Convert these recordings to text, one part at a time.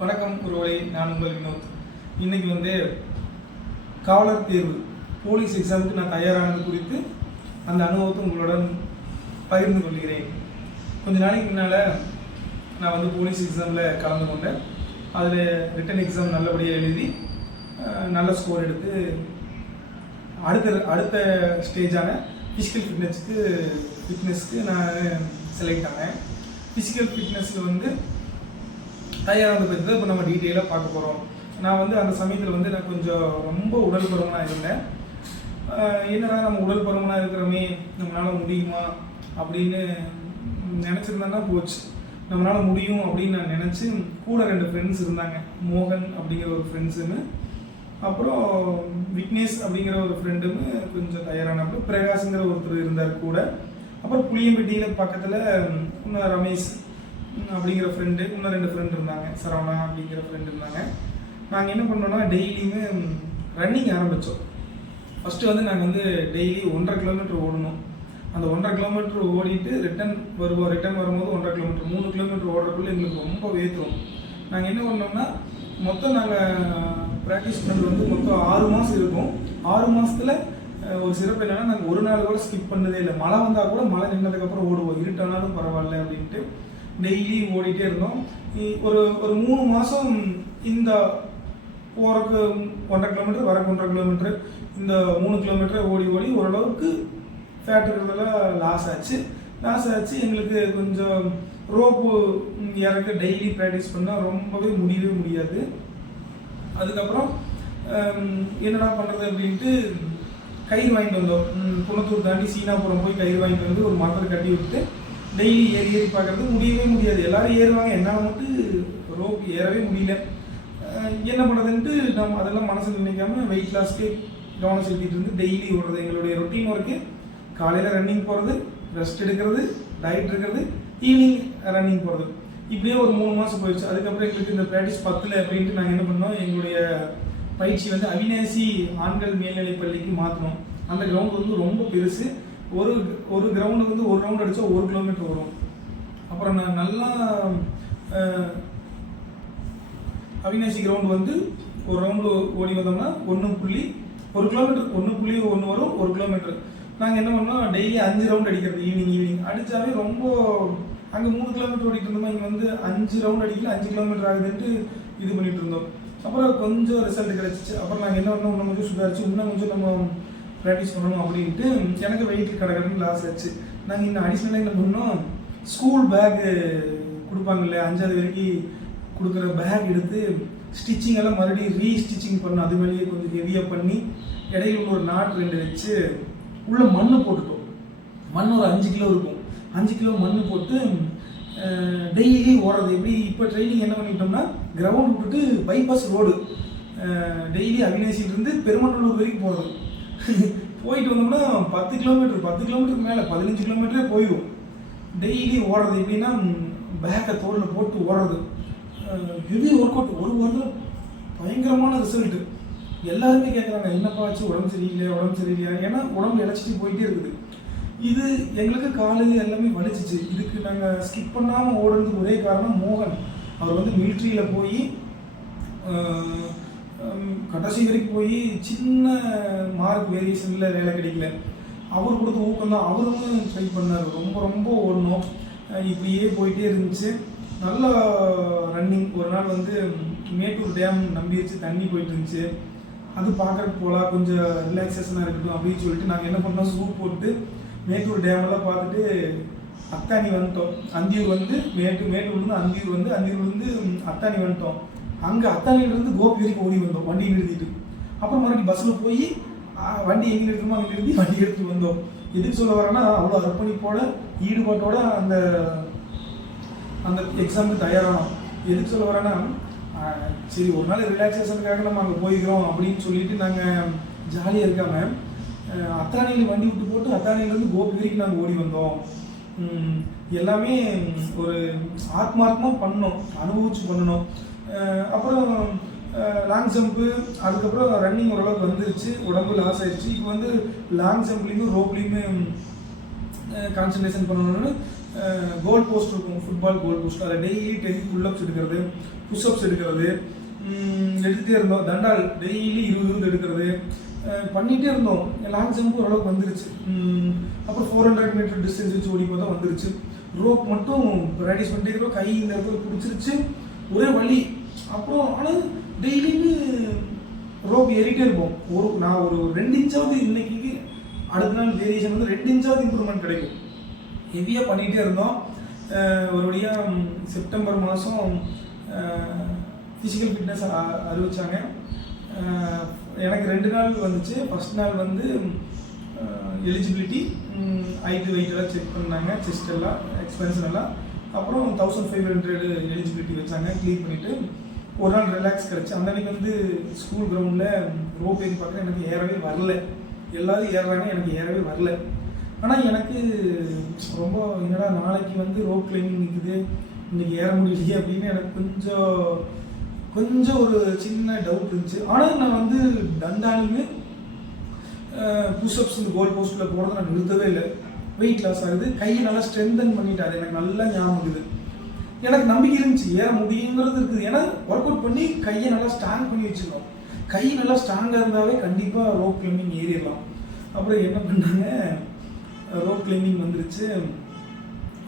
வணக்கம் ஒருவரை, நான் உங்கள் வினோத். இன்னைக்கு காவலர் தேர்வு போலீஸ் எக்ஸாமுக்கு நான் தயாரானது குறித்து அந்த அனுபவத்தை உங்களுடன் பகிர்ந்து கொள்கிறேன். கொஞ்ச நாளைக்கு முன்னால் நான் போலீஸ் எக்ஸாமில் கலந்து கொண்டேன். அதில் ரிட்டன் எக்ஸாம் நல்லபடியாக எழுதி நல்ல ஸ்கோர் எடுத்து அடுத்த ஸ்டேஜான ஃபிசிக்கல் ஃபிட்னஸ்க்கு நான் செலக்ட் ஆனேன். ஃபிசிக்கல் ஃபிட்னஸில் தயாரானதை பற்றி தான் இப்போ நம்ம டீட்டெயிலாக பார்க்க போகிறோம். நான் அந்த சமயத்தில் நான் கொஞ்சம் ரொம்ப உடல் பருமனாக இருந்தேன். என்னடா நம்ம உடல் பருமனாக இருக்கிறோமே, நம்மளால் முடியுமா அப்படின்னு நினச்சிருந்தேன்னா போச்சு. நம்மளால் முடியும் அப்படின்னு நான் நினச்சி கூட 2 ஃப்ரெண்ட்ஸ் இருந்தாங்க. மோகன் அப்படிங்கிற ஒரு ஃப்ரெண்ட்ஸுன்னு, அப்புறம் விக்னேஷ் அப்படிங்கிற ஒரு ஃப்ரெண்டுன்னு கொஞ்சம் தயாரானப்போ பிரகாஷ்ங்கிற ஒருத்தர் இருந்தார் கூட. அப்புறம் புளியம்பட்டியில் பக்கத்தில் இன்னும் ரமேஷ் அப்படிங்கிற ஃப்ரெண்டு, இன்னும் 2 ஃப்ரெண்டு இருந்தாங்க. சரவணா அப்படிங்கிற ஃப்ரெண்டு இருந்தாங்க. நாங்கள் என்ன பண்ணோன்னா டெய்லியுமே ரன்னிங் ஆரம்பித்தோம். ஃபஸ்ட்டு நாங்கள் டெய்லி 1.5 கிலோமீட்டர் ஓடணும். அந்த 1.5 கிலோமீட்டர் ஓடிட்டு ரிட்டன் வரும்போது 1.5 கிலோமீட்டர் 3 கிலோமீட்டர் ஓடுறதுக்குள்ளே எங்களுக்கு ரொம்ப வேத்துரும். நாங்கள் என்ன பண்ணோம்னா மொத்தம் நாங்கள் ப்ராக்டிஸ் பண்ணது மொத்தம் 6 மாதம் இருக்கும். 6 மாதத்தில் ஒரு சிறப்பு என்னென்னா, நாங்கள் ஒரு நாள் கூட ஸ்கிப் பண்ணதே இல்லை. மழை வந்தால் கூட மழை நின்றதுக்கப்புறம் ஓடுவோம், இருட்டானாலும் பரவாயில்ல அப்படின்ட்டு டெய்லி ஓடிட்டே இருந்தோம். ஒரு 3 மாதம் இந்த போகிறக்கு 1.5 கிலோமீட்டர், வரக்கு 1.5 கிலோமீட்டர், இந்த 3 கிலோமீட்டரை ஓடி ஓரளவுக்கு ஃபேட் இருக்கிறதெல்லாம் லாஸ் ஆச்சு. எங்களுக்கு கொஞ்சம் ரோப்பு இறக்க டெய்லி ப்ராக்டிஸ் பண்ணால் ரொம்பவே முடியவே முடியாது. அதுக்கப்புறம் என்னடா பண்ணுறது அப்படின்ட்டு கயிறு வாங்கிட்டு வந்தோம். குளத்தூர் தாண்டி சீனாபுரம் போய் கயிறு வாங்கிட்டு ஒரு மரத்தில் கட்டி விட்டு டெய்லி ஏறி பார்க்கறது முடியவே முடியாது. எல்லாரும் ஏறுவாங்க, என்னால் மட்டும் ரோப் ஏறவே முடியல. என்ன பண்ணுறதுன்ட்டு நம்ம அதெல்லாம் மனசில் நினைக்காம வெயிட் லாஸ்க்கு கவனம் செலுத்திட்டு இருந்து டெய்லி ஓடுறது. எங்களுடைய ரொட்டீன் ஒர்க்கு காலையில் ரன்னிங் போகிறது, ரெஸ்ட் எடுக்கிறது, டயட் இருக்கிறது, ஈவினிங் ரன்னிங் போகிறது. இப்படியே ஒரு 3 மாதம் போயிடுச்சு. அதுக்கப்புறம் எங்களுக்கு இந்த ப்ராக்டிஸ் பத்தில் அப்படின்ட்டு நாங்கள் என்ன பண்ணோம், எங்களுடைய பயிற்சி அவினாசி ஆண்கள் மேல்நிலைப் பள்ளிக்கு மாற்றணும். அந்த கிரவுண்ட் ரொம்ப பெருசு. ஒரு கிரவுண்டுக்கு ஒரு ரவுண்ட் அடித்தா 1 கிலோமீட்டர் வரும். அப்புறம் நான் நல்லா அவினாசி கிரவுண்டு ஒரு ரவுண்டு ஓடி வந்தோம்னா 1 கிலோமீட்டர் 1.1 வரும் 1 கிலோமீட்டர். நாங்கள் என்ன பண்ணோம், டெய்லி 5 ரவுண்ட் அடிக்கிறது. ஈவினிங் அடித்தாவே ரொம்ப அங்கே 3 கிலோமீட்டர் ஓடிட்டு இருந்தோம். இங்கே 5 ரவுண்ட் அடிக்கல, 5 கிலோமீட்டர் ஆகுதுன்ட்டு இது பண்ணிட்டு இருந்தோம். அப்புறம் கொஞ்சம் ரிசல்ட் கிடச்சிச்சு. அப்புறம் நாங்கள் என்ன பண்ணோம், இன்னும் கொஞ்சம் சுதாரிச்சு இன்னும் கொஞ்சம் நம்ம ப்ராக்டிஸ் பண்ணணும் அப்படின்ட்டு எனக்கு வெயிட் கடற்கடன்னு லாஸ் ஆச்சு. நாங்கள் இன்னும் அடிஷ்னலாக என்ன பண்ணோம், ஸ்கூல் பேக்கு கொடுப்பாங்க இல்லையா, 5வது வரைக்கும் கொடுக்குற பேக் எடுத்து ஸ்டிச்சிங் எல்லாம் மறுபடியும் ரீஸ்டிச்சிங் பண்ணோம். அது மேலேயே கொஞ்சம் ஹெவியாக பண்ணி இடையில ஒரு நாட் 2 வச்சு உள்ளே மண் போட்டுட்டோம். மண் ஒரு 5 கிலோ இருக்கும். 5 கிலோ மண் போட்டு டெய்லி ஓடுறது. எப்படி இப்போ ட்ரைனிங் என்ன பண்ணிட்டோம்னா, கிரவுண்ட் விட்டுட்டு பைபாஸ் ரோடு டெய்லி அவினாசியிலிருந்து பெருமண்டலூர் வரைக்கும் போகிறது. போயிட்டு வந்தோம்னா 10 கிலோமீட்டருக்கு மேலே 15 கிலோமீட்டரே போயிடும். டெய்லி ஓடுறது. எப்படின்னா பேக்கை தோளில் போட்டு ஓடுறது. Heavy work out. ஒரு வாரம் பயங்கரமான ரிசல்ட்டு. எல்லாருமே கேட்குறாங்க, என்னப்பா ஆச்சு, உடம்பு சரியில்லையா. ஏன்னா உடம்பு இழைச்சிட்டு போயிட்டே இருக்குது. இது எங்களுக்கு காலு எல்லாமே வலிச்சிச்சு. இதுக்கு நாங்கள் ஸ்கிப் பண்ணாமல் ஓடுறதுக்கு ஒரே காரணம் மோகன். அவர் மிலிட்ரியில் போய் கடைசி வரைக்கும் போய் சின்ன மார்க் வேரியேஷனில் வேலை கிடைக்கல. அவர் கொடுத்த ஊக்கம் தான். அவரும் ட்ரை பண்ணார். ரொம்ப ஓடணும். இப்படியே போயிட்டே இருந்துச்சு. நல்ல ரன்னிங். ஒரு நாள் மேட்டூர் டேம் நம்பி வச்சு தண்ணி போயிட்டு இருந்துச்சு. அது பார்க்குறதுக்கு போகலாம், கொஞ்சம் ரிலாக்ஸேஷனாக இருக்கட்டும் அப்படின்னு சொல்லிட்டு நாங்கள் என்ன பண்ணோம், சூப் போட்டு மேட்டூர் டேமெல்லாம் பார்த்துட்டு அத்தானி வந்துட்டோம். அந்தியூர் மேட்டூர்லேருந்து அந்தியூர் அந்தியூர்லேருந்து அத்தானி வந்துட்டோம். அங்கே அத்தானியிலேருந்து கோபி வரைக்கும் ஓடி வந்தோம் வண்டி நிறுத்திட்டு. அப்புறம் மறுபடியும் பஸ்ஸில் போய் வண்டி எங்கே நிறுத்தணுமோ அங்கே நிறுத்தி வண்டி எடுத்து வந்தோம். எதுக்கு சொல்ல வரேன்னா, அவ்வளோ அர்ப்பணிப்போட ஈடுபாட்டோட அந்த எக்ஸாமுக்கு தயாரானோம். எதுக்கு சொல்ல வரேன்னா, சரி ஒரு நாள் ரிலாக்ஸேஷனுக்காக நம்ம அங்கே போய்க்கிறோம் அப்படின்னு சொல்லிட்டு நாங்கள் ஜாலியாக இருக்காமல் அத்தானியில் வண்டி விட்டு போட்டு அத்தானியிலேருந்து கோபி வரைக்கும் நாங்கள் ஓடி வந்தோம். எல்லாமே ஒரு ஆத்மார்த்தமாக பண்ணோம், அனுபவிச்சு பண்ணணும். அப்புறம் லாங் ஜம்ப்பு, அதுக்கப்புறம் ரன்னிங் ஓரளவுக்கு வந்துருச்சு. உடம்பு லாஸ் ஆயிடுச்சு. இப்போ லாங் ஜம்ப்லேயுமே ரோப்லேயுமே கான்சன்ட்ரேஷன் பண்ணணும்னு கோல் போஸ்ட் இருக்கும், ஃபுட்பால் கோல் போஸ்ட். அதில் டெய்லி 10 புல்லப்ஸ் எடுக்கிறது, புஷ்அப்ஸ் எடுக்கிறது எடுத்துகிட்டே இருந்தோம். தண்டால் டெய்லி 20 எடுக்கிறது பண்ணிகிட்டே இருந்தோம். லாங் ஜம்ப் ஓரளவுக்கு வந்துருச்சு. அப்புறம் 400 மீட்டர் டிஸ்டன்ஸ் வச்சு ஓடி பார்த்தா வந்துருச்சு. ரோப் மட்டும் ப்ராக்டிஸ் பண்ணிட்டே இருக்கோம். கை இந்த இடத்துல பிடிச்சிருச்சு, ஒரே வலி. அப்புறம் ஆனால் டெய்லியுமே ரோப் ஏறிட்டே இருப்போம். நான் ஒரு 2 இன்ச்சாவது இன்னைக்கு அடுத்த நாள் வேரியேஷன் வந்து 2 இன்ச்சாவது இம்ப்ரூவ்மெண்ட் கிடைக்கும். ஹெவியாக பண்ணிகிட்டே இருந்தோம். ஒரு வழியாக செப்டம்பர் மாதம் ஃபிசிக்கல் ஃபிட்னஸ் அறிவிச்சாங்க. எனக்கு 2 நாள் வந்துச்சு. ஃபஸ்ட் நாள் வந்து எலிஜிபிலிட்டி, ஹைட்டு வெயிட் எல்லாம் செக் பண்ணாங்க, செஸ்ட் எல்லாம், எக்ஸ்பென்ஷன் எல்லாம். அப்புறம் 1500 எலிஜிபிலிட்டி வச்சாங்க. க்ளீன் பண்ணிவிட்டு ஒரு நாள் ரிலாக்ஸ் கிடச்சி. அந்த அன்றைக்கி வந்து ஸ்கூல் கிரவுண்டில் ரோப் ஏறி பார்க்க எனக்கு ஏறவே வரல. எல்லோரும் ஏறுறாங்க, எனக்கு ஏறவே வரல. ஆனால் எனக்கு ரொம்ப என்னடா நாளைக்கு வந்து ரோப் கிளைம்பிங் நிற்குது, இன்றைக்கி ஏற முடியலையே அப்படின்னு எனக்கு கொஞ்சம் ஒரு சின்ன டவுட் இருந்துச்சு. ஆனால் நான் வந்து தண்டாலுமே புஷ்அப்ஸ் இந்த கோல் போஸ்ட்டில் போகிறத நான் நிறுத்தவே இல்லை. வெயிட் லாஸ் ஆகுது, கையை நல்லா ஸ்ட்ரென்தன் பண்ணிட்டு, அது எனக்கு நல்லா ஞாபகம் இருக்குது. எனக்கு நம்பிக்கை இருந்துச்சு, ஏற முடியுங்கிறது இருக்குது. ஏன்னா ஒர்க் அவுட் பண்ணி கையை நல்லா ஸ்ட்ராங் பண்ணி வச்சுக்கணும். கை நல்லா ஸ்ட்ராங்காக இருந்தாவே கண்டிப்பாக ரோப் கிளைம்பிங் ஏறிடலாம். அப்புறம் என்ன பண்ணாங்க, ரோப் கிளைம்பிங் வந்துருச்சு.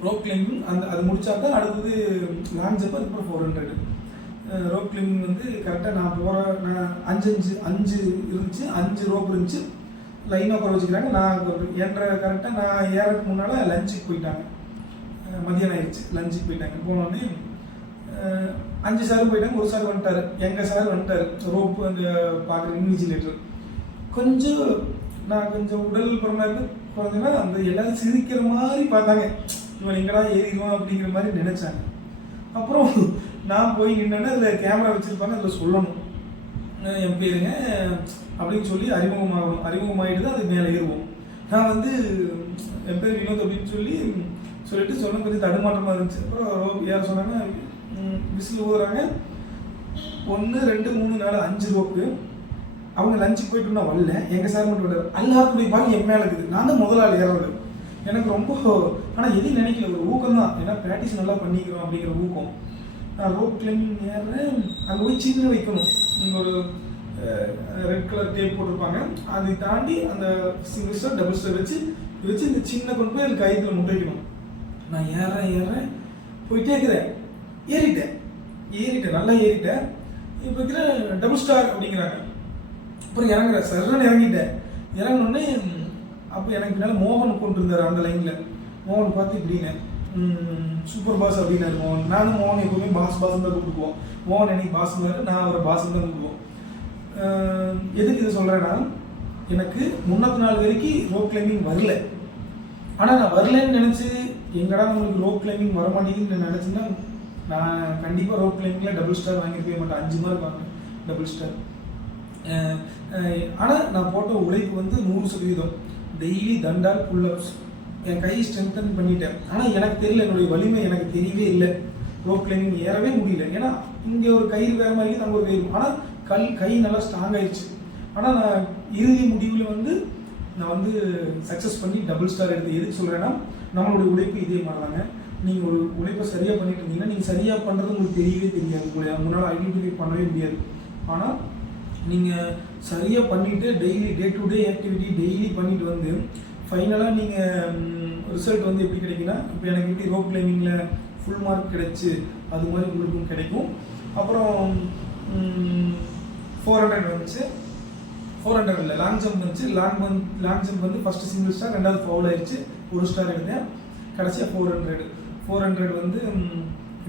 ரோப் கிளைம்பிங் அது முடிச்சா தான் அடுத்தது லாங் ஜம்ப், அதுக்கப்புறம் 400. ரோப் கிளைம்பிங் வந்து கரெக்டாக நான் 5 இருந்துச்சு, 5 ரோப் இருந்துச்சு. லைனாக உட்கார வச்சுக்கிறாங்க. நான் கரெக்டாக நான் ஏறதுக்கு முன்னால் லஞ்சுக்கு போயிட்டாங்க. மதியானம் ஆயிடுச்சு, லஞ்சுக்கு போயிட்டாங்க. போனோடனே 5 சாரும் போயிட்டாங்க, ஒரு சார் வந்துட்டார். எங்கள் சார் வந்துட்டார், ரோப்பு அந்த பார்க்குற இன்விஜிலேட்டர். நான் கொஞ்சம் உடல் புறமா இருந்து குறைஞ்சேன்னா அந்த எல்லாரும் சிரிக்கிற மாதிரி பார்த்தாங்க. இவன் எங்கடா ஏறிடுவான் அப்படிங்கிற மாதிரி நினைச்சாங்க. அப்புறம் நான் போய் நின்னேன்னா அதில் கேமரா வச்சுருப்பாங்க, அதில் சொல்லணும் என் பேருங்க அப்படின்னு சொல்லி அறிமுகமாகிட்டு தான் அது மேலே ஏறுவோம். நான் வந்து என் பேர் வினோத் அப்படின்னு சொல்லிட்டு சொன்ன கொஞ்சம் தடுமாற்றமாக இருந்துச்சு. அப்புறம் யார் சொன்னாங்க, விசில் ஊதுறாங்க. 1 2 3 4 5 ரோப்பு. அவங்க லஞ்சுக்கு போயிட்டு நான் வரல, எங்கள் சார் மட்டும் விடாரு. எல்லாருக்குடைய பாருங்க என் மேலே இருக்குது. நான் தான் முதல் ஆள் ஏறது. எனக்கு ரொம்ப ஆனால் எதையும் நினைக்கல, ஒரு ஊக்கம் தான். ஏன்னா ப்ராக்டிஸ் நல்லா பண்ணிக்கிறோம் அப்படிங்கிற ஊக்கம். நான் ரோப் கிளைம்பிங் ஏறுறேன். அங்கே போய் சின்ன வைக்கணும். இங்கே ஒரு ரெட் கலர் டேப் போட்டிருப்பாங்க. அதை தாண்டி அந்த சிங்கிள் ஸ்டார் டபுள் ஸ்டார் வச்சு இந்த சின்ன கொண்டு போய் அது கைத்தில் முட்டை வைக்கணும். நான் ஏறேன் போயிட்டே இருக்கிறேன். ஏறிட்டேன் நல்லா ஏறிட்டேன். இப்போ இருக்கிற டபுள் ஸ்டார் அப்படிங்கிறாங்க. அப்புறம் இறங்குறேன், சர்ன்னு இறங்கிட்டேன். இறங்கினோடனே அப்போ எனக்கு பின்னால் மோகன் கொண்டு இருந்தார் அந்த லைனில். மோகன் பார்த்து இப்படின்னு சூப்பர் பாஸ் அப்படின்னாரு மோகன். நானும் மோகன் எப்பவுமே பாஸ் தான் கூப்பிட்டுக்குவோம். மோகன் எனக்கு பாஸ்னாரு, நான் அவரை பாஸ் தான் கூப்பிடுவோம். எதுக்கு இதை சொல்கிறேன்னா, எனக்கு முன்னத்து நாள் வரைக்கும் ரோப் கிளைம்பிங் வரல. ஆனால் நான் வரலன்னு நினச்சி எங்கடா உங்களுக்கு ரோப் கிளைம்பிங் வர மாட்டேங்குதுன்னு நினச்சின்னா நான் கண்டிப்பாக ரோப் கிளைம்பிங்கில் டபுள் ஸ்டார் வாங்கியிருக்கவே மாட்டேன். 5 மார்க் வாங்கினேன் டபுள் ஸ்டார். ஆனால் நான் போட்ட உழைப்பு வந்து 100%. டெய்லி தண்டால் புல்லப்ஸ், என் கை ஸ்ட்ரென்தன் பண்ணிட்டேன். ஆனால் எனக்கு தெரியல, என்னுடைய வலிமை எனக்கு தெரியவே இல்லை. ரோப் கிளைம்பிங் ஏறவே முடியல. ஏன்னா இங்கே ஒரு கயிறு வேற மாதிரி, அங்கே ஒரு கயிறு. ஆனால் கை நல்லா ஸ்ட்ராங் ஆயிடுச்சு. ஆனால் நான் இறுதி முடிவில் வந்து நான் வந்து சக்ஸஸ் பண்ணி டபுள் ஸ்டார் எடுத்து. எதுக்கு சொல்கிறேன்னா, நம்மளுடைய உழைப்பு இதே மாதிரிதாங்க. நீங்கள் ஒரு உழைப்பை சரியாக பண்ணிட்டு இருந்தீங்கன்னா நீங்கள் சரியாக பண்ணுறது உங்களுக்கு தெரியவே தெரியாது. உங்களால் ஐடென்டிஃபை பண்ணவே முடியாது. ஆனால் நீங்கள் சரியாக பண்ணிவிட்டு daily day to day activity daily பண்ணிட்டு வந்து ஃபைனலாக நீங்கள் ரிசல்ட் வந்து எப்படி கிடைக்குன்னா, இப்போ எனக்கு எப்படி ரோப் கிளைம்பிங்கில் ஃபுல் மார்க் கிடைச்சி அது மாதிரி உங்களுக்கும் கிடைக்கும். அப்புறம் 400 வந்துச்சு. 400 இல்லை, லாங் ஜம்ப் வந்துச்சு. லாங் ஜம்ப் வந்து ஃபஸ்ட்டு சிங்கிள் ஸ்டார், 2வது ஃபவுல் ஆயிடுச்சு, 1 ஸ்டார் எடுத்தேன். கடைசியாக 400 வந்து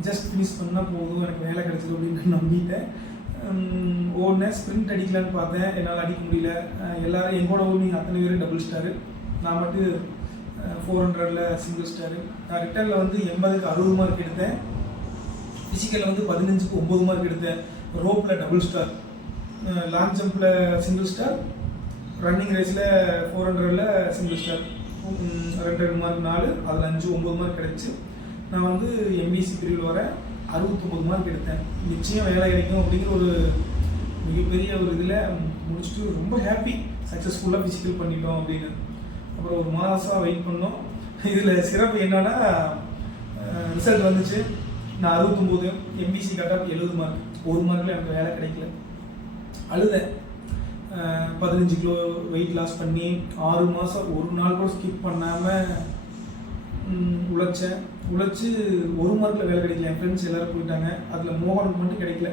ஜஸ்ட் ஃபினிஷ் பண்ணால் போதும், எனக்கு வேலை கிடைச்சிது அப்படின்னு நம்பிட்டேன். ஓடினேன், ஸ்ப்ரிண்ட் அடிக்கலான்னு பார்த்தேன், என்னால் அடிக்க முடியல. எல்லோரும் எங்கூட ஓடினீங்க அத்தனை பேரும் டபுள் ஸ்டாரு, நான் மட்டும் 400ல் சிங்கிள் ஸ்டாரு. நான் ரிட்டர்னில் வந்து 80க்கு 60 மார்க் எடுத்தேன். ஃபிசிக்கலில் வந்து 15க்கு 9 மார்க் எடுத்தேன். ரோப்பில் டபுள் ஸ்டார், லாங் ஜம்பில் சிங்கிள் ஸ்டார், ரன்னிங் ரேஸில் 400ல் சிங்கிள் ஸ்டார். 2 மார்க் 4, அதில் 5 9 மார்க் கிடச்சி. நான் வந்து எம்பிசி பிரிவில் வர 69 மார்க் எடுத்தேன். நிச்சயம் வேலை கிடைக்கும் அப்படிங்கிற ஒரு மிகப்பெரிய ஒரு இதில் முடிச்சுட்டு ரொம்ப ஹாப்பி, சக்ஸஸ்ஃபுல்லாக ஃபிசிக்கல் பண்ணிட்டோம் அப்படின்னு. அப்புறம் ஒரு மாதம் வெயிட் பண்ணோம். இதில் சிறப்பு என்னன்னா, ரிசல்ட் வந்துச்சு. நான் 69, எம்பிசி கட் 70 மார்க். 1 மார்க்கில் எனக்கு வேலை கிடைக்கல. அழுதேன். 15 கிலோ வெயிட் லாஸ் பண்ணி 6 மாதம் ஒரு நாள் கூட ஸ்கிப் பண்ணாமல் உழைச்சி 1 மார்க்கில் வேலை கிடைக்கல. என் ஃப்ரெண்ட்ஸ் எல்லோரும் போயிட்டாங்க. அதில் மோகனுக்கு மட்டும் கிடைக்கல.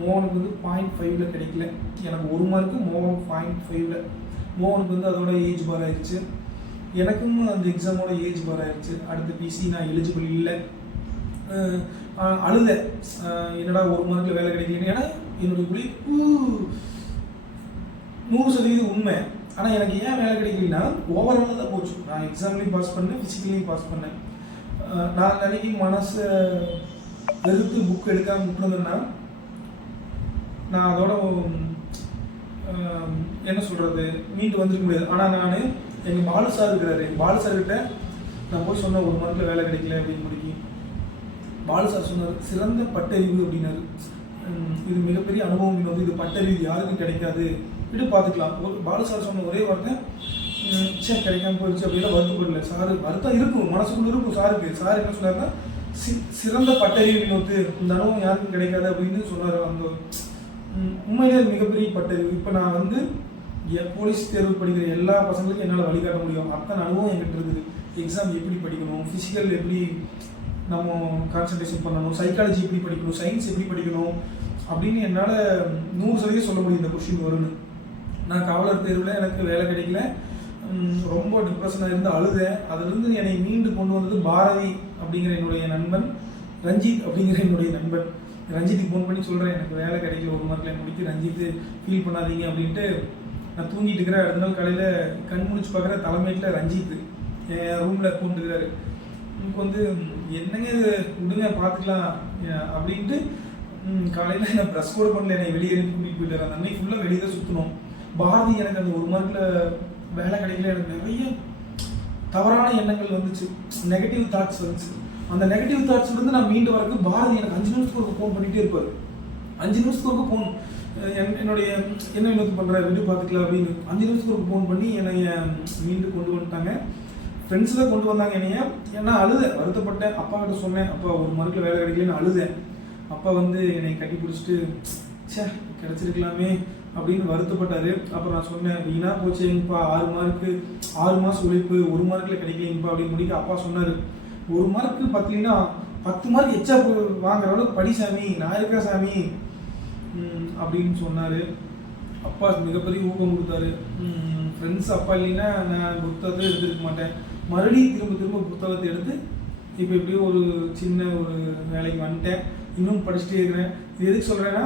மோகனுக்கு வந்து 0.5 கிடைக்கல. எனக்கு 1 மார்க்கு, மோகனுக்கு 0.5. மோகனுக்கு வந்து அதோட ஏஜ் பார் ஆயிடுச்சு. எனக்கும் அந்த எக்ஸாமோட ஏஜ் பார் ஆயிடுச்சு. அடுத்த பிசி நான் எலிஜிபிள் இல்லை. அழுத என்னடா 1 மார்க்கில் வேலை கிடைக்கலன்னு. ஏன்னா என்னுடைய உழைப்பு 100% உண்மை. ஆனால் எனக்கு ஏன் வேலை கிடைக்கலன்னா ஓவராலாக தான் போச்சு. நான் எக்ஸாம்லேயும் பாஸ் பண்ணேன், ஃபிசிக்கலையும் பாஸ் பண்ணேன். நான் நினைக்கி மனசை வெறுத்து புக் எடுக்காமல் விட்டுருந்தேன்னா நான் அதோட என்ன சொல்கிறது மீண்டு வந்துருக்க முடியாது. ஆனால் நான் எங்கள் பாலு சார் இருக்கிறாரு. பாலு சார்கிட்ட நான் போய் சொன்னேன் 1 மார்க்கில் வேலை கிடைக்கல அப்படின்னு முடிக்கி. பாலு சார் சொன்னார், சிறந்த பட்டறிவு அப்படின்னாரு. இது மிகப்பெரிய அனுபவம். இது பட்டறிவு யாருக்கும் கிடைக்காது, விட்டு பார்த்துக்கலாம். பாலு சார் சொன்ன ஒரே வார்த்தை, கிடைக்காம போயிடுச்சு அப்படிலாம் வருத்தப்படல. சார் வருத்தம் இருக்கும், மனசுக்குள்ள இருக்கும் சாருக்கு. சார் என்ன சொன்னார்னா, சிறந்த பட்டறிவு வினோத்து, இந்த அனுபவம் யாருக்கும் கிடைக்காது அப்படின்னு சொன்னார். அந்த உண்மையிலே மிகப்பெரிய பட்டறிவு. இப்போ நான் வந்து போலீஸ் தேர்வு படிக்கிற எல்லா பசங்களுக்கும் என்னால் வழிகாட்ட முடியும். அத்தனை அனுபவம் என்கிட்ட இருக்குது. எக்ஸாம் எப்படி படிக்கணும், ஃபிசிக்கல் எப்படி நம்ம கான்சன்ட்ரேஷன் பண்ணணும், சைக்காலஜி எப்படி படிக்கணும், சயின்ஸ் எப்படி படிக்கணும் அப்படின்னு என்னால் 100% சொல்ல முடியும். இந்த கொஸ்டின் வரும்னு. நான் காவலர் தேர்வில் எனக்கு வேலை கிடைக்கல. ரொம்ப டிப்ரெஷனாக இருந்து அழுதேன். அதிலிருந்து என்னை மீண்டு கொண்டு வந்தது பாரதி அப்படிங்கிற என்னுடைய நண்பன், ரஞ்சித் அப்படிங்கிற என்னுடைய நண்பன். ரஞ்சித்துக்கு ஃபோன் பண்ணி சொல்கிறேன், எனக்கு வேலை கிடைக்கல 1 மார்க்கில் முடிக்க. ரஞ்சித்து ஃபீல் பண்ணாதீங்க அப்படின்ட்டு நான் தூங்கிட்டு இருக்கிறேன். அடுத்த நாள் காலையில் கண் முடிச்சு பார்க்குற தலைமையில் ரஞ்சித்து என் ரூமில் கூண்டுக்கிறாரு. எனக்கு வந்து என்னங்க விடுங்க பார்த்துக்கலாம் அப்படின்ட்டு காலையில் என்ன ப்ரெஷ் கூட பண்ணல. என்னை வெளியே கூட்டிகிட்டு போயிட்டார். அந்த அன்னைக்கு ஃபுல்லாக வெளியே தான் சுற்றணும். பாரதி எனக்கு அந்த 1 மார்க்கில் வேலை கிடைக்கல. எனக்கு நிறைய தவறான எண்ணங்கள் வந்துச்சு, நெகட்டிவ் தாட்ஸ் வந்துச்சு. அந்த நெகட்டிவ் தாட்ஸ்லேருந்து நான் மீண்டு வரக்கு பாரதி எனக்கு 5 நிமிஷத்துக்கு ஒரு ஃபோன் பண்ணிகிட்டே இருப்பார். 5 நிமிஷத்துக்கு ஒரு ஃபோன் என்னுடைய என்ன வினோத்து பண்ணுற வீடியோ பார்த்துக்கலாம் அப்படின்னு 5 நிமிஷத்துக்கு ஒரு ஃபோன் பண்ணி என்னை மீண்டு கொண்டு வந்துட்டாங்க. ஃப்ரெண்ட்ஸ் தான் கொண்டு வந்தாங்க என்னைய. ஏன்னா அழுதேன், வருத்தப்பட்டேன். அப்பா கிட்ட சொன்னேன், அப்பா 1 மார்க்கில் வேலை கிடைக்கலன்னு அழுதேன். அப்பா வந்து என்னை கட்டி பிடிச்சிட்டு கிடச்சிருக்கலாமே அப்படின்னு வருத்தப்பட்டார். அப்புறம் நான் சொன்னேன், வீணாக போச்சேங்கப்பா, 6 மாதம் உழைப்பு 1 மார்க்கில் கிடைக்கலங்கப்பா அப்படின்னு முடிக்க அப்பா சொன்னார், 1 மார்க்கு பத்தலைன்னா 10 மார்க் எச்சா வாங்குற அளவுக்கு படி சாமி, நான் இருக்கா சாமி அப்படின்னு சொன்னார். அப்பா மிகப்பெரிய ஊக்கம் கொடுத்தாரு. ஃப்ரெண்ட்ஸ் அப்பா இல்லைன்னா நான் புத்தகத்தை எடுத்துருக்க மாட்டேன். மறுபடியும் திரும்ப புத்தகத்தை எடுத்து இப்போ எப்படியோ ஒரு சின்ன ஒரு வேலைக்கு வந்துட்டேன். இன்னும் படிச்சுட்டே இருக்கிறேன். இது எதுக்கு சொல்கிறேன்னா,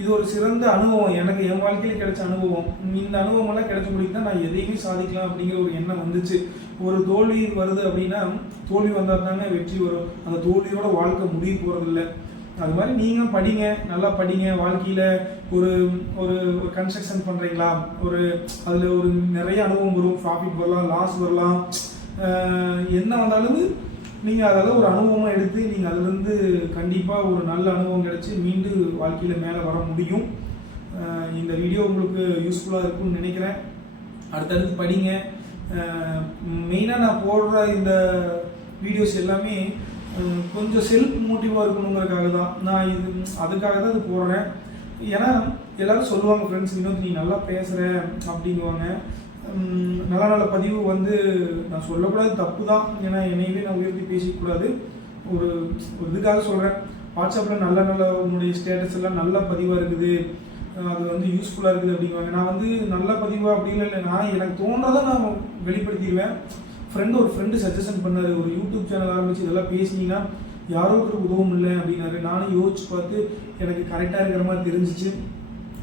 இது ஒரு சிறந்த அனுபவம். எனக்கு என் வாழ்க்கையில் கிடைச்ச அனுபவம். இந்த அனுபவமெல்லாம் கிடைச்ச முடிக்கு தான் நான் எதையுமே சாதிக்கலாம் அப்படிங்கிற ஒரு எண்ணம் வந்துச்சு. ஒரு தோல்வி வருது அப்படின்னா, தோல்வி வந்தால் தாங்க வெற்றி வரும். அந்த தோல்வியோட வாழ்க்கை முடிய போகிறதில்ல. அது மாதிரி நீங்கள் படிங்க, நல்லா படிங்க. வாழ்க்கையில் ஒரு ஒரு கன்ஸ்ட்ரக்ஷன் பண்ணுறீங்களா, அதில் ஒரு நிறைய அனுபவம் வரும். ப்ராஃபிட் வரலாம், லாஸ் வரலாம், என்ன வந்தாலும் நீங்கள் அதில் ஒரு அனுபவமாக எடுத்து நீங்கள் அதிலேருந்து கண்டிப்பாக ஒரு நல்ல அனுபவம் கிடச்சி மீண்டு வாழ்க்கையில் மேலே வர முடியும். இந்த வீடியோ உங்களுக்கு யூஸ்ஃபுல்லாக இருக்கும்னு நினைக்கிறேன். அடுத்தடுத்து படிங்க. மெயினாக நான் போடுற இந்த வீடியோஸ் எல்லாமே கொஞ்சம் செல்ஃப் மோட்டிவாக இருக்கணுங்கிறதுக்காக தான். நான் அதுக்காக தான் இது போடுறேன். ஏன்னா எல்லோரும் சொல்லுவாங்க, ஃப்ரெண்ட்ஸ் வினோத் நீ நல்லா பேசுகிற அப்படிங்குவாங்க. நல்ல பதிவு வந்து நான் சொல்லக்கூடாது, தப்பு தான். ஏன்னா என்னையவே நான் உயர்த்தி பேசிக்கூடாது. ஒரு இதுக்காக சொல்கிறேன். வாட்ஸ்அப்பில் நல்ல உன்னுடைய ஸ்டேட்டஸ் எல்லாம் நல்ல பதிவாக இருக்குது, அது வந்து யூஸ்ஃபுல்லாக இருக்குது அப்படிங்குவாங்க. நான் வந்து நல்ல பதிவாக அப்படின்னு இல்லை, நான் எனக்கு தோன்றதை நான் வெளிப்படுத்திடுவேன். ஒரு ஃப்ரெண்டு சஜஷன் பண்ணார், ஒரு யூடியூப் சேனல் ஆரம்பித்து இதெல்லாம் பேசினீங்கன்னா யாரோ ஒரு உதவும் இல்லை அப்படின்னாரு. நானும் யோசிச்சு பார்த்து எனக்கு கரெக்டாக இருக்கிற மாதிரி தெரிஞ்சிச்சு.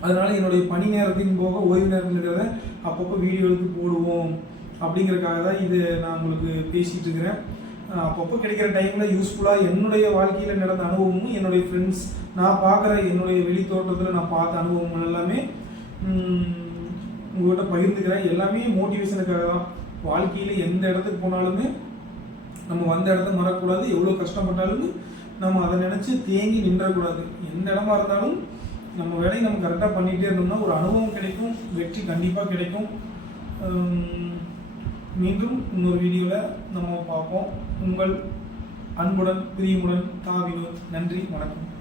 அதனால் என்னுடைய பணி நேரத்தின் போக ஓய்வு நேரத்தில் இருக்கிறத அப்பப்போ வீடியோ எடுத்து போடுவோம் அப்படிங்கிறதுக்காக தான் இது நான் உங்களுக்கு பேசிகிட்டு இருக்கிறேன். அப்பப்போ கிடைக்கிற டைமில் யூஸ்ஃபுல்லாக என்னுடைய வாழ்க்கையில் நடந்த அனுபவமும், என்னுடைய ஃப்ரெண்ட்ஸ் நான் பார்க்குற என்னுடைய வெளித்தோட்டத்தில் நான் பார்த்த அனுபவங்கள் எல்லாமே உங்கள்கிட்ட பகிர்ந்துக்கிறேன். எல்லாமே மோட்டிவேஷனுக்காக தான். வாழ்க்கையில் எந்த இடத்துக்கு போனாலுமே நம்ம வந்த இடத்த மறக்கக்கூடாது. எவ்வளோ கஷ்டப்பட்டாலும் நம்ம அதை நினச்சி தேங்கி நின்றக்கூடாது. எந்த இடமா இருந்தாலும் நம்ம வேலையை நம்ம கரெக்டாக பண்ணிகிட்டே இருந்தோம்னா ஒரு அனுபவம் கிடைக்கும், வெற்றி கண்டிப்பாக கிடைக்கும். மீண்டும் இன்னொரு வீடியோவில் நம்ம பார்ப்போம். உங்கள் அன்புடன் பிரியமுடன் தாவினோம். நன்றி, வணக்கம்.